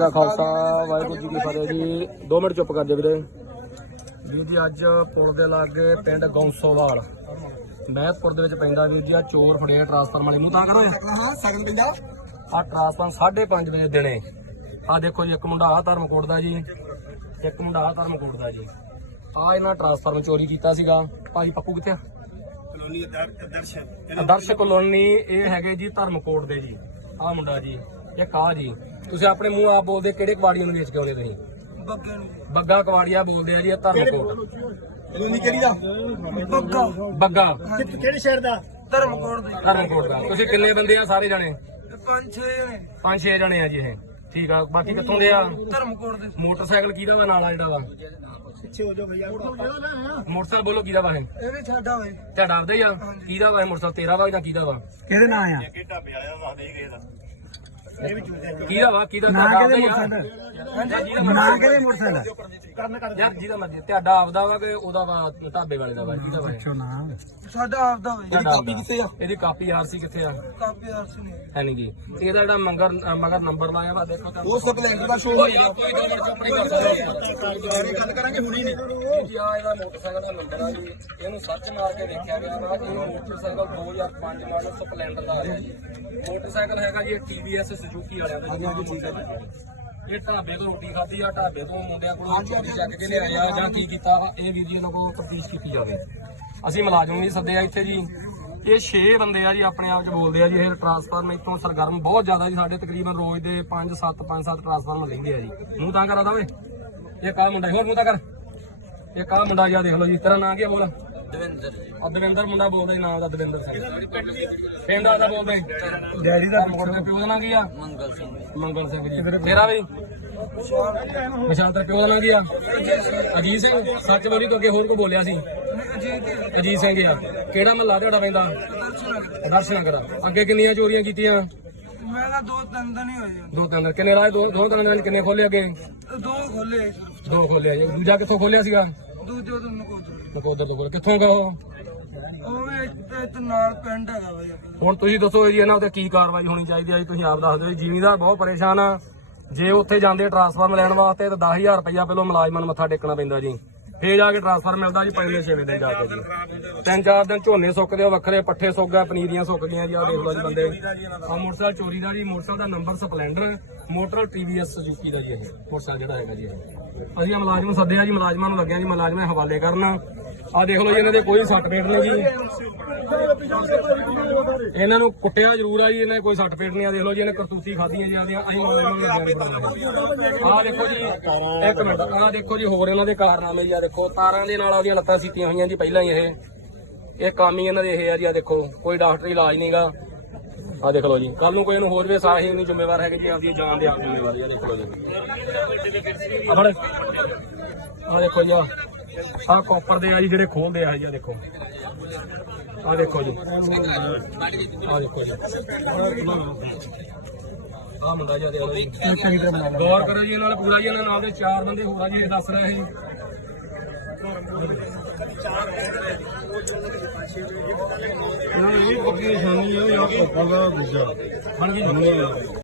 ਦਾ ਖਾਲਸਾ ਵਾਹਿਗੁਰੂ ਜੀ ਕੀ ਫਤਿਹ ਜੀ। 2 ਮਿੰਟ ਚੁੱਪ ਕਰ ਜਾ ਵੀਰੇ। ਵੀਰ ਜੀ ਅੱਜ ਪੁਲ ਦੇ ਲਾਗੇ ਪਿੰਡ ਗੌਂਸੋਵਾਲ। ਮਹਿਤਪੁਰ ਦੇ ਵਿੱਚ ਪੈਂਦਾ ਵੀਰ ਜੀ ਆ ਚੋਰ ਫੜਿਆ ਟਰਾਂਸਫਾਰਮ ਵਾਲੇ। ਮੂੰਹ ਤਾਂ ਕਰੋ। ਹਾਂ ਸਗਨ ਪਿੰਦਾ। ਆ ਟਰਾਂਸਫਾਰਮ 5:30 ਵਜੇ ਦਿਨੇ ਆ ਦੇਖੋ ਜੀ ਇੱਕ ਮੁੰਡਾ ਆ ਧਰਮਕੋਟ ਦਾ ਜੀ। ਇੱਕ ਮੁੰਡਾ ਆ ਧਰਮਕੋਟ ਦਾ ਜੀ। ਆ ਇਹਨਾਂ ਟਰਾਂਸਫਾਰਮ ਚੋਰੀ ਕੀਤਾ ਸੀਗਾ। ਭਾਜੀ ਪੱਪੂ ਕਿੱਥੇ ਆ? ਕਲੋਨੀ ਦਰਸ਼ਨ। ਆਦਰਸ਼ ਕਲੋਨੀ ਇਹ ਹੈਗੇ ਜੀ ਧਰਮਕੋਟ ਦੇ ਜੀ। ਆ ਮੁੰਡਾ ਜੀ। ਇਹ ਕਾ ਜੀ? ਤੁਸੀਂ ਆਪਣੇ ਮੂੰਹ ਆਪ ਬੋਲਦੇ ਕਿਹੜੇ ਕਵਾੜੀਆਂ ਨੂੰ ਵੇਚ ਕੇ ਆਉਂਦੇ ਤੁਸੀਂ? ਬੱਗੇ ਨੂੰ। ਬੱਗਾ ਕਵਾੜੀਆ ਬੋਲਦੇ ਆ ਜੀ ਇਹ ਧਰਮਕੋਟ ਕਲੋਨੀ ਕਿਹੜੀ ਦਾ? ਬੱਗਾ। ਬੱਗਾ। ਕਿਹੜੇ ਸ਼ਹਿਰ ਦਾ? ਧਰਮਕੋਟ ਦੇ। ਧਰਮਕੋਟ ਦਾ। ਤੁਸੀਂ ਕਿੰਨੇ ਬੰਦੇ ਆ ਸਾਰੇ ਜਣੇ? ਪੰਜ ਛੇ ਜਣੇ। ਪੰਜ ਛੇ ਜਣੇ ਆ ਜੀ ਇਹ। ਠੀਕ ਆ ਬਾਕੀ ਕਿੱਥੋਂ ਦੇ ਆ? ਧਰਮਕੋਟ ਦੇ। ਮੋਟਰਸਾਈਕਲ ਕਿਹਦਾ ਵਾ ਨਾਲ ਆ ਜਿਹੜਾ ਵਾ? ਪਿੱਛੇ ਹੋ ਜਾਓ ਭਈਆ ਮੋਟਰਸਾਈਕਲ ਬੋਲੋ ਕਿਹਦਾ ਵਾ ਇਹ? ਇਹ ਵੀ ਸਾਡਾ ਹੋਏ ਤੁਹਾਡਾ ਆਪਦਾ ਹੀ ਆ? ਕਿਹਦਾ ਵਾ ਇਹ ਮੋਟਰਸਾਈਕਲ ਤੇਰਾ ਵਾ ਜਾਂ ਕਿਹਦਾ ਵਾ? ਕਿਹਦੇ ਨਾਂ ਆ? ਕਿਹਦਾ ਵਾ? ਕਿਹਦਾ ਨਾਂ ਤੁਹਾਡਾ ਕਿਹਦੇ ਆਪਦਾ ਹੀ ਆ? ਮੋਟਰਸਾਈਕਲ? ਨਾਂ ਕਿਹਦੇ ਮੋਟਰਸਾਈਕਲ? ਯਾਰ ਜਿਹਦਾ ਮਰਜ਼ੀ ਤੁਹਾਡਾ ਆਪਦਾ ਵਾ ਕਿ ਉਹਦਾ ਵਾ ਢਾਬੇ ਵਾਲੇ ਦਾ ਵਾ? ਕਿਹਦਾ ਵਾ? ਇਹ? ਨਾਂ। ਸਾਡਾ ਆਪਦਾ ਹੋਏ ਤੁਹਾਡਾ ਕਾਪੀ ਕਿੱਥੇ ਆ? ਇਹਦੀ ਕਾਪੀ ਆਰਸੀ ਕਿੱਥੇ ਆ? ਕਾਪੀ ਅਰਸ ਨੇ ਹੈ ਨਹੀਂ ਜੀ। ਤੇ ਇਹਦਾ ਜਿਹੜਾ ਮੰਗਰ ਮਗਰ ਨੰਬਰ ਲਾਇਆ ਵਾ ਦੇਖੋ ਤਾਂ ਉਹ ਸਪਲੈਂਡਰ ਦਾ ਸ਼ੋਅ ਓ ਯਾਰ ਕੋਈ ਦੋ ਮਿੰਟ ਚੁੱਪ ਨਹੀਂ। ਕਰ ਸਕਦੇ ਗੱਲ ਕਰਾਂਗੇ ਹੁਣੀ ਨਹੀਂ। ਜੀ ਆ ਇਹਦਾ ਮੋਟਰਸਾਈਕਲ ਦਾ ਨੰਬਰ ਆ ਜੀ। ਇਹਨੂੰ ਸਰਚ ਮਾਰ ਕੇ ਦੇਖਿਆ ਗਿਆ ਵਾ ਇਹ ਮੋਟਰਸਾਈਕਲ 2005 ਮਾਡਲ ਸਪਲੈਂਡਰ ਦਾ ਆ ਰਿਹਾ ਜੀ। ਮੋਟਰਸਾਈਕਲ ਹੈਗਾ ਜੀ TVS ਸੁਜ਼ੂਕੀ ਵਾਲਿਆਂ ਦਾ ਜੀ ਠੀਕ ਹੈ ਜੀ। ਇਹ ਢਾਬੇ ਤੋਂ ਰੋਟੀ ਖਾਧੀ ਆ ਢਾਬੇ ਤੋਂ ਮੁੰਡਿਆਂ ਕੋਲੋਂ ਚੋਰੀ ਚੱਕ ਕੇ ਲਿਆਇਆ ਜਾਂ ਕੀ ਕੀਤਾ ਵਾ ਇਹ ਵੀਰ ਜੀ ਇਹਨਾਂ ਕੋਲ ਤਫਤੀਸ਼ ਕੀਤੀ ਜਾਵੇ। ਅਸੀਂ ਮੁਲਾਜ਼ਮ ਵੀ ਸੱਦੇ ਆ ਇੱਥੇ ਜੀ। ਇਹ 6 ਬੰਦੇ ਆ ਜੀ ਆਪਣੇ ਆਪ ਚ ਬੋਲਦੇ ਆ ਜੀ ਇਹ ਟਰਾਂਸਫਾਰਮ ਇੱਥੋਂ ਸਰਗਰਮ ਬਹੁਤ ਜ਼ਿਆਦਾ ਜੀ ਸਾਡੇ ਤਕਰੀਬਨ ਰੋਜ਼ ਦੇ 5 7 5 7 ਟਰਾਂਸਫਾਰਮ ਲੈਂਦੇ ਆ ਜੀ। ਮੂੰਹ ਤਾਂ ਕਰਾ ਦਾਵੇ ਇਹ ਕਾ ਮੁੰਡਾ ਹੋਰ ਮੂੰਹ ਤਾਂ ਕਰ। ਇਹ ਕਾ ਮੁੰਡਾ ਜਿਆ ਦੇਖ ਲਓ ਜੀ ਤੇਰਾ ਨਾਂ ਕੀ ਬੋਲ। ਦਵਿੰਦਰ। ਦਵਿੰਦਰ ਮੁੰਡਾ ਬੋਲਦਾ ਜੀ ਨਾਮ ਦਾ ਦਵਿੰਦਰ ਸਿੰਘ। ਪਿੰਡ ਦਾ ਬੋਲਦੇ ਡੈਡੀ ਦਾ ਮੁੰਡੇ ਦੇ ਪਿਓ ਦਾ ਨਾਂ ਕੀ ਆ? ਮੰਗਲ ਸਿੰਘ। ਮੰਗਲ ਸਿੰਘ ਜੀ। ਤੇਰਾ ਵੀ? ਨਿਸ਼ਾਨ ਤੇਰੇ ਪਿਓ ਦਾ ਨਾਂ ਕੀ ਆ? ਅਜੀਤ ਸਿੰਘ। ਸੱਚ ਬੋਲੀ ਤੋਂ ਅੱਗੇ ਹੋਰ ਕੋ ਬੋਲਿਆ ਸੀ? ਅਜੀਤ ਸਿੰਘ ਆ। ਕਿਹੜਾ ਮਹੱਲਾ ਤੁਹਾਡਾ ਪੈਂਦਾ? ਦਰਸ਼ਨ ਨਗਰ ਅੱਗੇ ਕਿੰਨੀਆਂ ਚੋਰੀਆਂ ਕੀਤੀਆਂ? ਮੈਂ ਤਾਂ ਦੋ ਤਿੰਨ ਦਿਨ ਹੀ ਹੋਏ। ਦੋ ਤਿੰਨ ਦਿਨ। ਕਿੰਨੇ ਰਾਜ ਦੋ ਦੋ ਤਿੰਨ ਦਿਨ ਕਿੰਨੇ ਖੋਲੇ ਅੱਗੇ? ਦੋ ਖੋਲੇ ਦੋ ਖੋਲਿਆ ਜੀ। ਦੂਜਾ ਕਿੱਥੋਂ ਖੋਲਿਆ ਸੀਗਾ? ਦੂਜੇ ਤੋਂ ਨਕੋਦਰ। ਨਕੋਦਰ ਤੋਂ ਖੋਲਿਆ ਕਿੱਥੋਂ ਗਾ ਉਹ? ਉਹ ਵੀ ਇੱਥੇ ਇੱਥੇ ਨਾਲ ਪਿੰਡ ਹੈਗਾ ਬਈ ਹੁਣ ਤੁਸੀਂ ਦੱਸੋ ਜੀ ਇਹਨਾਂ ਉੱਤੇ ਕੀ ਕਾਰਵਾਈ ਹੋਣੀ ਚਾਹੀਦੀ ਹੈ ਜੀ ਤੁਸੀਂ ਆਪ ਦੱਸ ਦਿਓ ਜੀ। ਜ਼ਿਮੀਂਦਾਰ ਬਹੁਤ ਪਰੇਸ਼ਾਨ ਆ। ਜੇ ਉੱਥੇ ਜਾਂਦੇ ਟਰਾਂਸਫਾਰਮ ਲੈਣ ਵਾਸਤੇ ਤਾਂ 10000 ਰੁਪਇਆ ਪਹਿਲਾਂ ਮੁਲਾਜ਼ਮਾਂ ਨੂੰ ਮੱਥਾ ਟੇਕਣਾ ਪੈਂਦਾ ਜੀ। ਫੇਰ ਜਾ ਕੇ ਟਰਾਂਸਫਰ ਮਿਲਦਾ ਜੀ ਪਹਿਲੇ ਛੇਵੇਂ ਦਿਨ ਜਾ ਕੇ ਜੀ। ਤਿੰਨ ਚਾਰ ਦਿਨ ਝੋਨੇ ਸੁੱਕਦੇ ਉਹ ਵੱਖਰੇ ਪੱਠੇ ਸੁੱਕ ਗਏ, ਪਨੀਰੀਆਂ ਸੁੱਕ ਗਈਆਂ ਜੀ ਆ ਦੇਖ ਲਓ ਜੀ ਬੰਦੇ। ਆ ਮੋਟਰਸਾਈਕਲ ਚੋਰੀ ਦਾ ਜੀ, ਮੋਟਰਸਾਈਕਲ ਦਾ number splendor motor TVS Suzuki ਦਾ ਜੀ ਇਹ, ਮੋਟਰਸਾਈਕਲ ਜਿਹੜਾ ਹੈਗਾ ਜੀ ਇਹ। ਅਸੀਂ ਆ ਮੁਲਾਜ਼ਮ ਸੱਦਿਆ ਜੀ, ਮੁਲਾਜ਼ਮਾਂ ਨੂੰ ਲੱਗਿਆ ਜੀ, ਮੁਲਾਜ਼ਮਾਂ ਹਵਾਲੇ ਕਰਨ। ਆ ਦੇਖ ਲਓ ਜੀ, ਇਹਨਾਂ ਦੇ ਕੋਈ ਸਰਟੀਫਿਕੇਟ ਨਹੀਂ ਜੀ। ਇਹਨਾਂ ਨੂੰ ਕੁੱਟਿਆ ਜ਼ਰੂਰ ਆ ਜੀ, ਇਹਨੇ ਕੋਈ ਸਰਟੀਫਿਕੇਟ ਨਹੀਂ ਆ, ਦੇਖ ਲਓ ਜੀ, ਇਹਨੇ ਕਰਤੂਤੀ ਖਾਧੀਆਂ ਜੀ ਆਦੀਆਂ ਅਸੀਂ ਆ ਦੇਖੋ ਜੀ, ਇੱਕ ਮਿੰਟ ਆ ਦੇਖੋ ਜੀ, ਹੋਰ ਇਹਨਾਂ ਦੇ ਕਾਰਨਾਮੇ ਜੀ ਆ ਦੇਖੋ, ਤਾਰਾਂ ਦੇ ਨਾਲ ਉਹਦੀਆਂ ਲੱਤਾਂ ਸੀਤੀਆਂ ਹੋਈਆਂ ਜੀ ਪਹਿਲਾਂ ਹੀ ਇਹ। ਇਹ ਕੰਮ ਹੀ ਇਹਨਾਂ ਦੇ ਇਹ ਆ ਜੀ ਆ ਦੇਖੋ, ਕੋਈ ਡਾਕਟਰੀ ਇਲਾਜ ਨਹੀਂਗਾ। ਆ ਦੇਖ ਲਓ ਜੀ ਕੱਲ ਨੂੰ ਕੋਈ ਇਹਨੂੰ ਹੋਰ ਵੀ ਸਾਹੀ ਨਹੀਂ ਜ਼ਿੰਮੇਵਾਰ ਹੈਗੇ ਜੀ ਆਪਦੀ ਜਾਨ ਦੇ ਆਪ ਜ਼ਿੰਮੇਵਾਰੀ ਆ ਦੇਖ ਲਓ ਜੀ ਆ ਦੇਖੋ ਜੀ ਆ ਕਾਪਰ ਦੇ ਆ ਜੀ, ਜਿਹੜੇ ਖੋਲਦੇ ਆ ਜੀ ਆ ਦੇਖੋ। ਆ ਦੇਖੋ ਜੀ। ਆ ਦੇਖੋ ਜੀ। ਆ ਮੁੰਡਾ ਜੀ ਆ ਦੇਖੋ ਜੀ। ਗੌਰ ਕਰੋ ਜੀ ਇਹਨਾਂ ਨਾਲ ਪੂਰਾ ਜੀ ਇਹਨਾਂ ਨਾਲ ਦੇ ਚਾਰ ਬੰਦੇ ਹੋਰਾ ਜੀ ਇਹ ਦੱਸ ਰਹੇ ਜੀ। ਇਹਨਾਂ ਦੀ ਪੱਕੀ ਨਿਸ਼ਾਨੀ ਹੈ ਹਾਂਜੀ